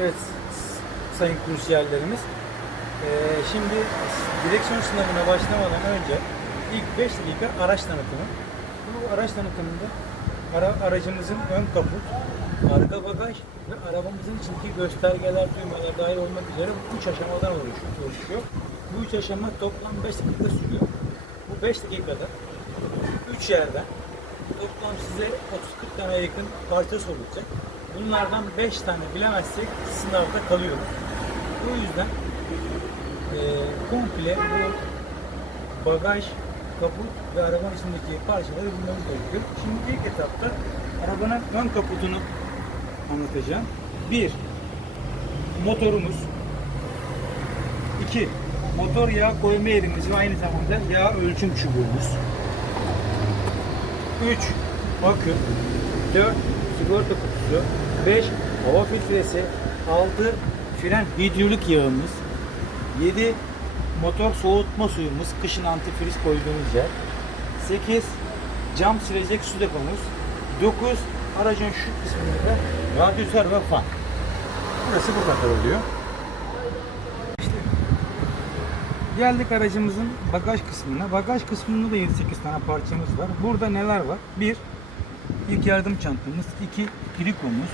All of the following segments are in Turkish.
Evet sayın kursiyerlerimiz. Ee, şimdi direksiyon sınavına başlamadan önce ilk 5 dakika araç tanıtımı. Bu araç tanıtımında ara, aracımızın ön kaput, arka bagaj ve arabamızın içindeki göstergeler, düğmeler dahil olmak üzere bu üç aşamadan oluşuyor. Bu üç aşama toplam 5 dakika sürüyor. Bu 5 dakikada 3 yerden toplam size 30-40 tane yakın parça sorulacak. Bunlardan 5 tane bilemezsek sınavda kalıyoruz. Bu yüzden e, komple bu bagaj, kaput ve arabanın içindeki parçaları bulmamız gerekiyor. Şimdi ilk etapta arabanın ön kaputunu anlatacağım. 1. Motorumuz. 2. Motor yağ koyma yerimiz ve aynı zamanda yağ ölçüm çubuğumuz. 3. Akü 4. Sigorta kutusu 5. Hava filtresi 6. Fren hidrolik yağımız 7. Motor soğutma suyumuz kışın antifriz koyduğumuz yer 8. Cam silecek su depomuz 9. Aracın şu kısmında radyatör ve fan Burası bu kadar oluyor. İşte Geldik aracımızın bagaj kısmına. Bagaj kısmında da 7-8 tane parçamız var. Burada neler var? 1. İlk yardım çantamız. 2. Klikomuz.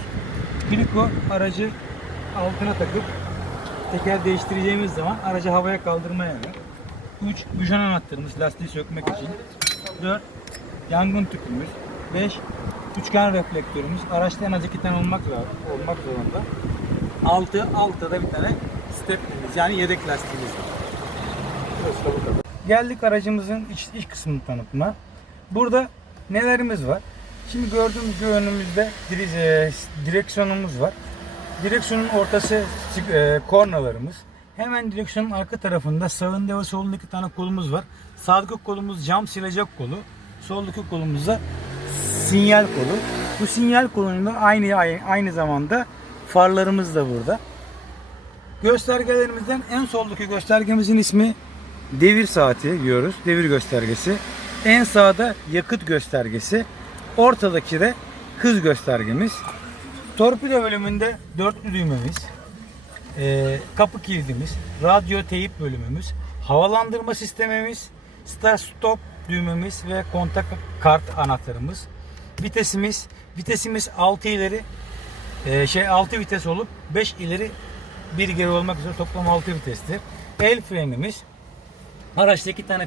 Kliko aracı altına takıp teker değiştireceğimiz zaman aracı havaya kaldırmaya yarar. 3. Bujon anahtarımız lastiği sökmek için. 4. Yangın tüpümüz. 5. Üçgen reflektörümüz. Araçta en az iki tane olmak, olmak zorunda. 6. Altta da bir tane stepimiz yani yedek lastiğimiz var. Geldik aracımızın iç, iç kısmını tanıtma. Burada nelerimiz var? Şimdi gördüğümüz gibi önümüzde e, direksiyonumuz var. Direksiyonun ortası e, kornalarımız. Hemen direksiyonun arka tarafında sağında ve solunda iki tane kolumuz var. Sağdaki kolumuz cam silecek kolu. Soldaki kolumuz da sinyal kolu. Bu sinyal kolunda aynı aynı zamanda farlarımız da burada. Göstergelerimizden en soldaki göstergemizin ismi devir saati diyoruz. Devir göstergesi. En sağda yakıt göstergesi. Ortadaki de hız göstergemiz. Torpido bölümünde dörtlü düğmemiz. e, kapı kilidimiz. Radyo teyip bölümümüz. Havalandırma sistemimiz. Start stop düğmemiz ve kontak kart anahtarımız. Vitesimiz. Vitesimiz 6 ileri e, şey 6 vites olup 5 ileri bir geri olmak üzere toplam 6 vitestir. El frenimiz. Araçta iki tane